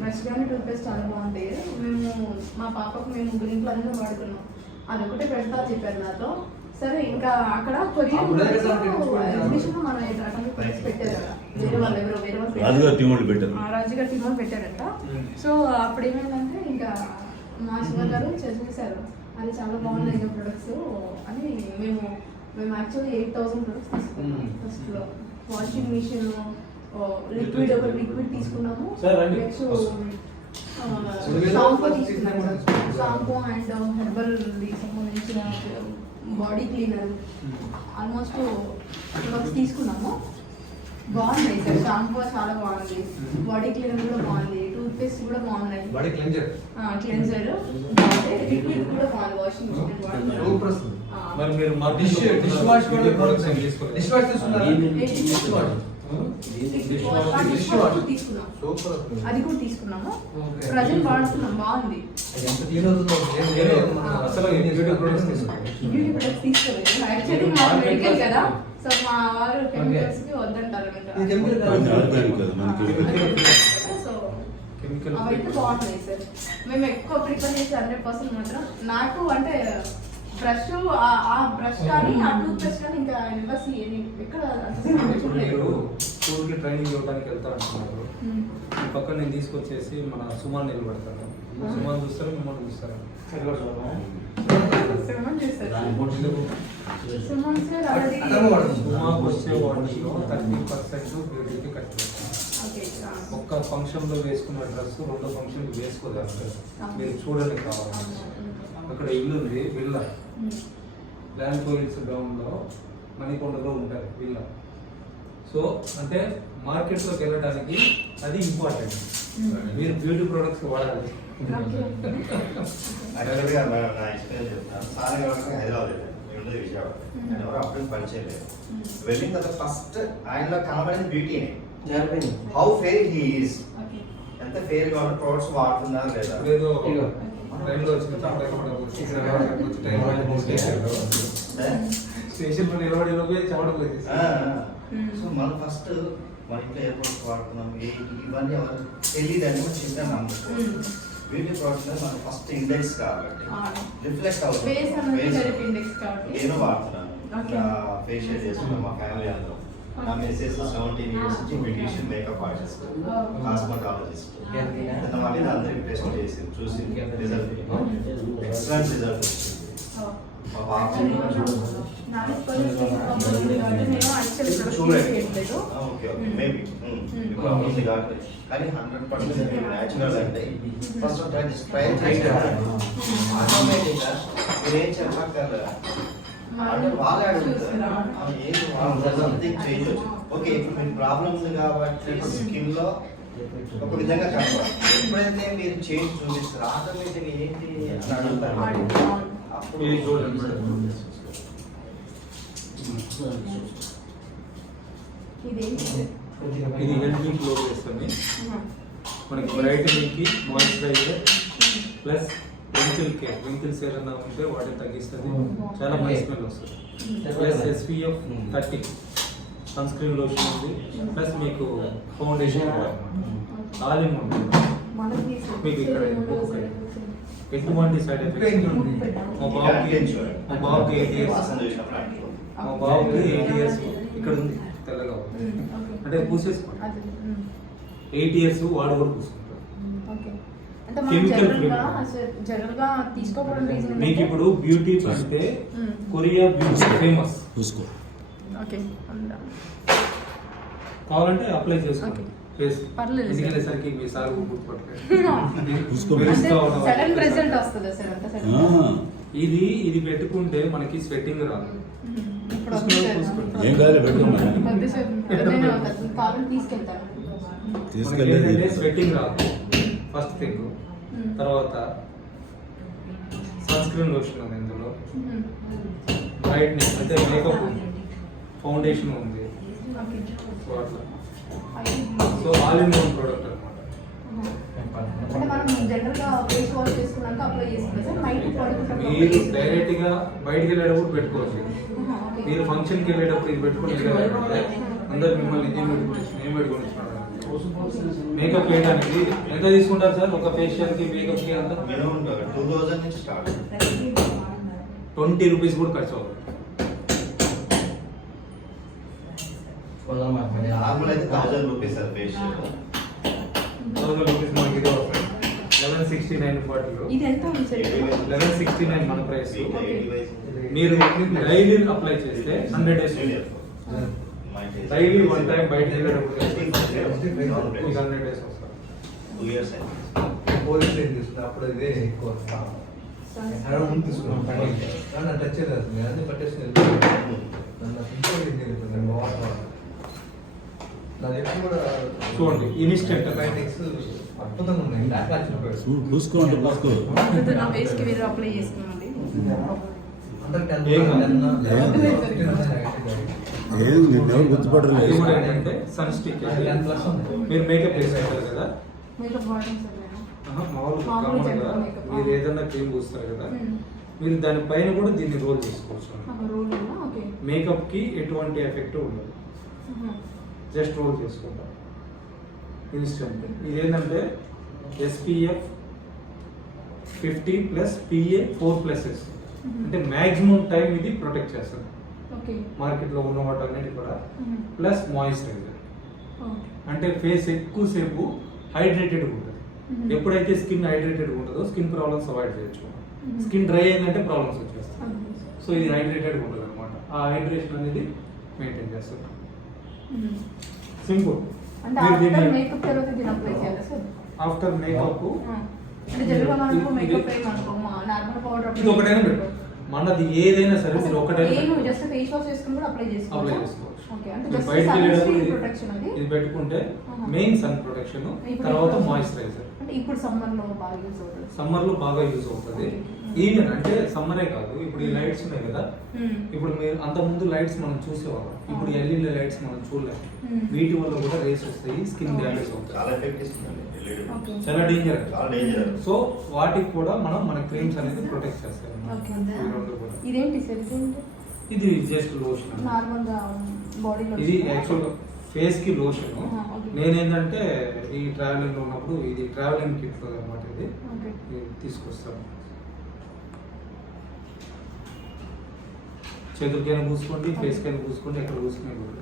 Brush కానీ tooth paste చాలా బాగుంటాయి. మేము మా పాపకు మేము ఇంట్లో అందరూ వాడుకున్నాం. అది ఒకటే పెడతా చెప్పారు నాతో. సరే ఇంకా అక్కడ కొరియన్ ఎగ్జిబిషన్ మనం అటెండ్ పెట్టారు కదా, వేరే వాళ్ళు రాజుగారి టీం వాళ్ళు పెట్టారట. సో అప్పుడు ఏమైందంటే ఇంకా మా శివ గారు చూసారు, అది చాలా బాగున్నాయి ప్రొడక్ట్స్ అని. మేము యాక్చువల్లీ 8,000 ప్రొడక్ట్స్ తీసుకున్నాం. ఫస్ట్లో వాషింగ్ మిషన్, లిక్విడ్ తీసుకున్నాము, షాంపూ తీసుకున్నాము, షాంపూ అండ్ హెర్బల్ సంబంధించిన బాడీ క్లీనర్ ఆల్మోస్ట్ ప్రొడక్ట్స్ తీసుకున్నాము. బాగున్నాయి సార్. షాంపూ చాలా బాగుంది, బాడీ క్లీనర్ కూడా బాగుంది, టూత్ పేస్ట్ కూడా బాగున్నాయి, క్లెన్జర్ బాగుంది, లిక్విడ్ కూడా బాగుంది, వాషింగ్ మిషన్. మరి మీరు డిష్ వాష్ కూడా ప్రొడక్ట్స్ ఏం తీసుకోవాలి? డిష్ వాష్ తీసుకున్నారా? అది కూడా తీసుకున్నాము, ప్రజెంట్ వాడుతున్నాం, బాగుంది. బ్యూటీ ప్రొడక్ట్స్ తీసుకోలేదు యాక్చువల్లీ, మా మెడికల్ కదా, సో మా వారు కెమికల్స్ కి వద్దంటారు, సో అవైతే బాగుంటున్నాయి సార్. మేము ఎక్కువ ప్రిఫర్ చేసి 100% మాత్రం నాకు అంటే బ్రష్, ఆ బ్రష్ కానీ ఆ టూత్ పేస్ట్ కానీ ఇంకా యూనివర్సిటీ ఎక్కడ స్కూల్కి ట్రైనింగ్ ఇవ్వడానికి వెళ్తా అంటున్నారు. పక్కన నేను తీసుకొచ్చేసి మన సుమాన్ నిలబడతాను. సుమాన్ చూస్తారా, మిమ్మల్ని చూస్తారా? సుమాకు వచ్చే వాటిలో 30% బ్యూటీకి కట్ చేస్తాను. ఒక్క ఫంక్షన్లో వేసుకున్న డ్రెస్ 2 ఫంక్షన్కి వేసుకోదారు. మీరు చూడండి కావాలి. అక్కడ ఇల్లు ఉంది, విల్లా ల్యాండ్ పోయిన్స్ గ్రౌండ్లో మణికొండలో ఉంటుంది విల్లా. సో అంటే మార్కెట్లోకి వెళ్ళడానికి అది ఇంపార్టెంట్. మీరు బ్యూటీ ప్రొడక్ట్స్ వాడాలి. ఎవరు అప్పుడు పని చేయలేదు. వెళ్ళిన తర్వాత ఫస్ట్ ఆయనలో కనబడింది బ్యూటీనే. హౌ ఫెయిర్ హీ ఈస్, ఎంత ఫెయిర్ గా ప్రొడక్ట్స్ వాడుతున్నారు లేదా. స్టేషన్ నిలబడి చెప్పడం. సో మనం ఫస్ట్ మన ఇంట్లో ఏ ప్రొడక్ట్స్ వాడుతున్నాం, ఇవన్నీ ఎవరు తెలియదని మనం చిన్న నమ్మకం. బ్యూటీ ప్రొడక్ట్స్ మనం ఫస్ట్ ఇండెక్స్ కాబట్టి రిఫ్లెక్ట్ అవుతుంది. నేను వాడుతున్నాను, ఫేషియల్ చేస్తున్నాను, మా ఫ్యామిలీ అందరం. నా మెసేజ్ 17 years నుంచి బ్యూటిషియన్, మేకప్ ఆర్టిస్ట్, కాస్మెటాలజిస్ట్. వాళ్ళు అందరికి టెస్ట్ చేసి చూసి రిజల్ట్ ఎక్సలెంట్ రిజల్ట్ వచ్చింది. మా పాప మేబీ ఉంది కాబట్టి, కానీ 100% న్యాచురల్ అంటే ఫస్ట్ ట్రై చేయండి. ఆటోమేటిక్గా మీరేం చెప్పక్కర్లేదు, వాళ్ళే అడుగుతారు ఏది సంథింగ్ చేంజ్ వచ్చు. ఓకే, ఇప్పుడు మీకు ప్రాబ్లం ఉంది కాబట్టి స్కిన్ లో ఒక విధంగా కనపడదు. ఎప్పుడైతే మీరు చేంజ్ చూపిస్తారు ఆటోమేటిక్గా ఏంటి అని అడుగుతారు. అప్పుడు ఇది హెల్త్ గ్లో చేస్తుంది మనకి, బ్రైటనింగ్ కి, moisturizer plus wrinkle care. Wrinkles ఏదన్నా ఉంటే వాటిని తగ్గిస్తుంది, చాలా మంచి స్మెల్ వస్తుంది. Plus SPF 30 sun screen lotion ఉంది, ప్లస్ మీకు ఫౌండేషన్ ఆల్ ఇన్ ఉంటుంది. మీకు ఇక్కడ ఎటువంటి సైడ్ ఎఫెక్ట్స్. మా బాబుకి 8 years ఇక్కడ ఉంది, తెల్లగా అంటే పూసేసుకోండి. 8 years వాడు కూడా పూసుకుంటారు. మీకు ఇప్పుడు బ్యూటీ అంటే కొరియా బ్యూటీ ఫేమస్, కావాలంటే అప్లై చేసుకోండి. ఎందుకంటే మీ సార్ ఇది పెట్టుకుంటే మనకి స్వెట్టింగ్ రాదు. స్వెట్టింగ్ రాదు ఫస్ట్ థింగ్. తర్వాత సన్ స్క్రీన్ లోషన్ ఉంది, ఇందులో బ్రైట్నింగ్ అంటే మేకప్ ఉంది, ఫౌండేషన్ ఉంది. So all in one product మీరు డైరెక్ట్ గా బయటికి వెళ్ళేటప్పుడు పెట్టుకోవచ్చు. మీరు ఫంక్షన్కి వెళ్ళేటప్పుడు ఇది పెట్టుకుని అందరు మిమ్మల్ని ఇదే పెట్టుకోవచ్చు, ఏం పెట్టుకోవచ్చు. మేకప్ వేయడానికి ఎంత తీసుకుంటారు సార్ ఒక ఫేషియల్ కి మేకప్ కి అంతా? మినిమం 2000 నుంచి స్టార్ట్. 20 రూపీస్ కూడా ఖర్చు అవుతుంది. నార్మల్ అయితే 1000 రూపీస్ సార్ ఫేషియల్. 1000 రూపీస్ మనకి ఇది వస్తుంది 1169 ఇది ఎంత ఉంది సార్? 1169 మన ప్రైస్. మీరు డైలీ అప్లై చేస్తే 100 డేస్ డైలీ వన్ టైం బయట వెళ్ళేటప్పుడు మీకు 100 డేస్ వస్తారు. 2 ఇయర్స్ అయింది. పోలీస్ ఏం తీసుకున్నా అప్పుడు ఇదే ఎక్కువ అక్కడ ముందు తీసుకున్నాం నన్ను టచ్ చేయలేదు మీరు అన్ని పట్టేసి నన్ను నాది ఎప్పుడు కూడా చూడండి ఇన్స్టెంట్ యాంటీబయాటిక్స్ అద్భుతంగా ఉన్నాయి పూసుకో అంటే పూసుకో నా ఫేస్ కి మీరు అప్లై చేసుకున్నాండి. ఏం ఎవరు గుర్తుపడలేదు. అది కూడా ఏంటంటే సన్ స్టిక్ మీరు మేకప్ వేసుకుంటారు కదా, మేకప్ వాడడం సార్ నేను. మామూలుగా మామూలు కామన్గా general makeup. మీరు ఏదైనా క్రీమ్ పూస్తారు కదా, మీరు దానిపైన కూడా దీన్ని రోల్ చేసుకోవచ్చు. రోల్ ఉందా? ఓకే. మేకప్ కి ఎటువంటి ఎఫెక్ట్ ఉండదు, జస్ట్ రోల్ చేసుకుంటాం ఇన్స్టెంట్. ఇదేంటంటే SPF 50 ప్లస్ PA 4+S అంటే మ్యాక్సిమం టైం ఇది ప్రొటెక్ట్ చేస్తుంది ఓకే. మార్కెట్లో ఉన్న వాటన్నిటి కూడా. ప్లస్ మాయిశ్చరైజర్ అంటే ఫేస్ ఎక్కువసేపు హైడ్రేటెడ్ ఉంటుంది. ఎప్పుడైతే స్కిన్ హైడ్రేటెడ్ ఉంటుందో స్కిన్ ప్రాబ్లమ్స్ అవాయిడ్ చేయొచ్చు. స్కిన్ డ్రై అయిందంటే ప్రాబ్లమ్స్ వచ్చేస్తాయి. సో ఇది హైడ్రేటెడ్ ఉంటుంది అనమాట. ఆ హైడ్రేషన్ అనేది మెయింటైన్ చేస్తుంది. సింపుల్. అంటే ఆఫ్టర్ మేకప్ తర్వాత దీని అప్లై చేయాలి సార్? ఆఫ్టర్ మేకప్ అంటే జనరల్గా మనకు మేకప్ ఏం అనుకో నార్మల్ పౌడర్ ఇది ఒకటైనా పెట్టు, మనది ఏదైనా సరే మీరు ఒకటైనా నేను జస్ట్ ఫేస్ వాష్ చేసుకుని కూడా అప్లై అప్లై చేసుకోవచ్చు. చేసుకోవచ్చు. ఓకే. అంటే మీరు జస్ట్ బయటికి సన్ వెళ్ళేటప్పుడు ప్రొటెక్షన్ అది. ఇది పెట్టుకుంటే ఆహా. మెయిన్ సన్ ప్రొటెక్షన్, ఇప్పుడు తర్వాత ఇప్పుడు మాయిశ్చరైజర్. అంటే ఇప్పుడు సమ్మర్ లో బాగా యూజ్ అవుతుంది. సమ్మర్ లో బాగా యూజ్ అవుతుంది. ఓకే. ఈవెన్ అంటే సమ్మరే కాదు, ఇప్పుడు ఈ లైట్స్ ఉన్నాయి కదా, మ్మ్. ఇప్పుడు మీరు అంత ముందు లైట్స్ మనం చూసేవాళ్ళం, ఇప్పుడు LED లైట్స్ మనం చూడలేము. మ్మ్. వీటి వల్ల కూడా రేస్ వస్తాయి, స్కిన్ ఓకే. డ్యామేజ్ అవుతుంది, చాలా ఎఫెక్ట్ ఇస్తుందండి LED. ఓకే. చాలా డేంజర్. చాలా డేంజర్. సో వాటికి కూడా మన క్రీమ్స్ అనేది ప్రొటెక్ట్ చేస్తాయి అన్నమాట. ఓకే. ఈ రెండు కూడా. ఇదేంటి సార్? ఇదేంటి? ఇది జస్ట్ లోషన్. నార్మల్ గా బాడీలో ఇది యాక్చువల్ ఫేస్ కి లోషన్. ఆహా, ఓకే. నేనేంటంటే ఈ ట్రావెలింగ్ లో ఉన్నప్పుడు ఇది ట్రావెలింగ్ కిట్ అనమాట, ఇది ఓకే. ఇది తీసుకొస్తాను. చేతులకైనా పూసుకోండి, ఫేస్ కైనా పూసుకోండి, ఎక్కడ పూసుకునే కూడా.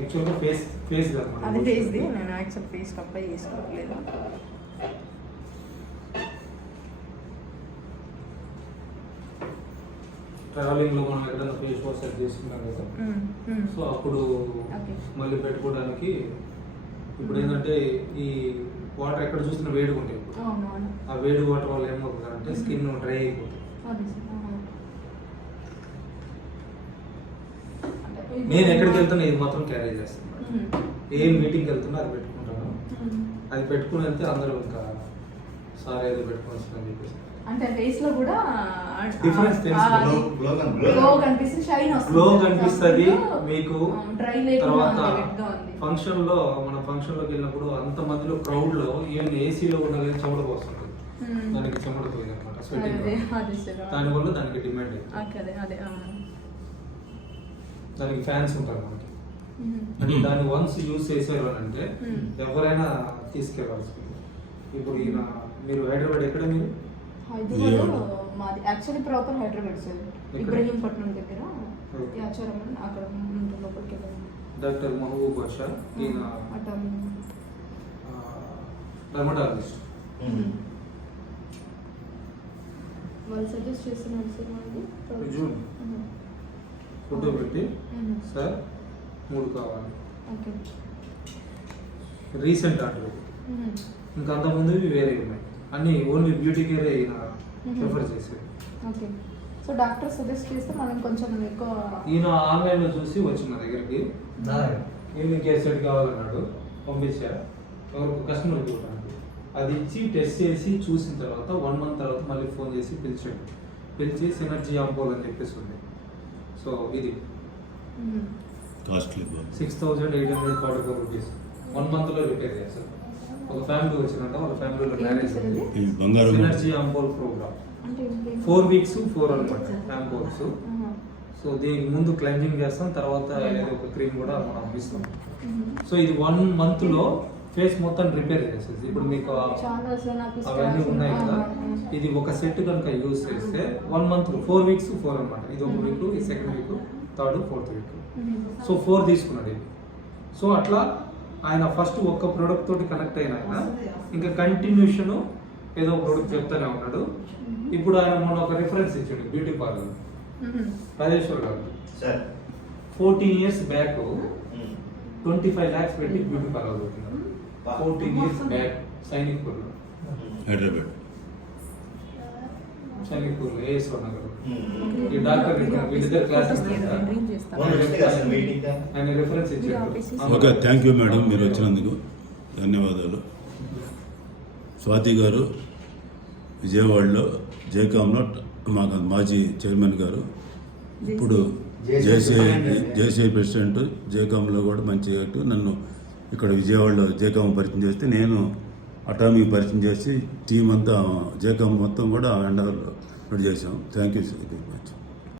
యాక్చువల్గా ఫేస్ అది ఫేస్ ది, నేను యాక్చువల్ ఫేస్ అప్లై చేసుకోవట్లేదు. ట్రావెలింగ్ లో మనం ఎక్కడైనా ఫేస్ వాష్ అది చేసుకున్నాం కదా, సో అప్పుడు ఓకే. మళ్ళీ పెట్టుకోవడానికి ఇప్పుడు ఏంటంటే ఈ వాటర్ ఎక్కడ చూసినా వేడిగా ఉంటాయి. ఇప్పుడు అవును అవును. ఆ వేడి వాటర్ వల్ల ఏమవుతుందంటే స్కిన్ డ్రై అయిపోతుంది. అది సార్. ఆహా. అంటే నేను ఎక్కడికి వెళ్తున్నా ఇది మాత్రం క్యారీ చేస్తాను. మ్మ్. ఏ మీటింగ్కి వెళ్తున్నా అది పెట్టుకుంటాను. మ్మ్. అది పెట్టుకుని వెళ్తే అందరూ ఇంకా సార్ ఏదో పెట్టుకుని వస్తుందని చెప్పేసి అంటే ఫేస్ లో కూడా Difference తెలుస్తుంది. గ్లో కనిపిస్తుంది, షైన్ వస్తుంది. గ్లో కనిపిస్తుంది మీకు. డ్రై లేకుండా తర్వాత వెట్ గా ఉంది. ఫంక్షన్ లో మన ఫంక్షన్ లోకి వెళ్ళినప్పుడు అంత మందిలో క్రౌడ్ లో ఈవెన్ ఏసీలో ఉండాలని చెమట పోస్తుంది. మ్మ్. దానికి చెమట పోయింది అనమాట, అదే స్వెటింగ్. అదే సార్. దానివల్ల దానికి డిమాండ్ అయింది. ఓకే. అదే అదే. దానికి ఫ్యాన్స్ ఉంటారు మనకి. మ్మ్. అంటే దాన్ని వన్స్ యూజ్ చేశారు అని అంటే మ్మ్. ఎవరైనా ఎవరైనా తీసుకెళ్లాల్సింది. ఇప్పుడు ఈయన మీరు హైదరాబాద్ ఎక్కడ మీరు? హైదరాబాద్ మాది యాక్చువల్లీ ప్రాపర్ హైదరాబాద్ సార్. ఎక్కడ? ఇబ్రహీంపట్నం దగ్గర ఓకే. యాచారం అని అక్కడ ఉంటుంది, లోపలికి వెళ్ళాము. డాక్టర్ మహబూబ్ బాషా, ఈయన అట్లా. డర్మటాలజిస్ట్. వాళ్ళు సజెస్ట్ చేస్తున్నారు సార్ మనకి. జూన్ ఫోటో పెట్టి మ్మ్. సార్ 3 కావాలి, ఓకే. Recent order. మ్మ్. ఇంకా అంతకుముందు వేరే ఉన్నాయి అన్ని, ఓన్లీ బ్యూటీ కేర్ ఈయన మ్మ్. ప్రిఫర్ చేసేది. ఓకే. సో డాక్టర్ సజెస్ట్ చేస్తే మనం కొంచెం ఎక్కువ. ఈయన ఆన్లైన్ లో చూసి వచ్చిన నా దగ్గరికి, ఈవినింగ్ కేర్ సెట్ కావాలన్నాడు, పంపించా. ఎవరికి కస్టమర్ చూడడానికి అది ఇచ్చి టెస్ట్ చేసి చూసిన తర్వాత 1 మంత్ తర్వాత మళ్ళీ ఫోన్ చేసి పిలిచి సినర్జీ అంపోల్ అని చెప్పేసి ఉంది. సో ఇది మ్మ్. కాస్ట్లీ 6,844 రూపీస్ 1 మంత్ లో రిపేర్ చేస్తారు. ఒక ఫ్యామిలీ వచ్చినంత వాళ్ళ ఫ్యామిలీలో మ్యారేజ్ ఏంటి సార్ ఉంది. ఇది? ఇది బంగారం సినర్జీ అంపోల్ ప్రోగ్రామ్ అంటే ఏంటి? 4 వీక్స్ 4 అనమాట అంపోల్స్. ఆహా. సో దీనికి ముందు క్లెన్జింగ్ చేస్తాం, తర్వాత ఏదో ఒక క్రీమ్ కూడా మనం ఇస్తాం. సో ఇది 1 monthలో ఫేస్ మొత్తం రిపేర్ చేసేది. ఇప్పుడు మీకు చాలా అసలు నాకు అవన్నీ ఉన్నాయి కదా, ఇది ఒక సెట్ కనుక యూజ్ చేస్తే 1 month 4 weeks 4 అనమాట. ఇది ఒక వీక్, ఈ second week, third, fourth week. So 4 తీసుకున్నాడు ఇది. సో అట్లా ఆయన ఫస్ట్ ఒక్క ప్రోడక్ట్ తోటి కనెక్ట్ అయిన ఆయన ఇంకా కంటిన్యూషన్ ఏదో ప్రోడక్ట్ చెప్తానే ఉన్నాడు. ఇప్పుడు ఆయన మొన్న ఒక రిఫరెన్స్ ఇచ్చాడు, బ్యూటీ పార్లర్ రాజేశ్వర్ గారు. సార్ 14 years బ్యాక్ 25 lakhs పెట్టి బ్యూటీ పార్లర్ పెట్టినారు. 14 years బ్యాక్ సైనిక్పూర్లో, హైదరాబాద్. సైనిక్పూర్లో ఏఎస్ఆర్ నగర్. ఈ డాక్టర్ వీళ్ళిద్దరు క్లాసెస్ ఆయన రిఫరెన్స్ ఇచ్చాడు. ఓకే, థ్యాంక్ యూ మేడం, మీరు వచ్చినందుకు ధన్యవాదాలు. స్వాతి గారు విజయవాడలో జేకామ్లో మాకు మాజీ చైర్మన్ గారు, ఇప్పుడు జేసీ ప్రెసిడెంట్. జేకామ్లో కూడా మంచి యాక్ట్. నన్ను ఇక్కడ విజయవాడలో జేకామ్ పరిచయం చేస్తే నేను అటామిక్ పరిచయం చేసి టీం అంతా జేకామ్ మొత్తం కూడా అండర్లో చేసాం. Thank you very much.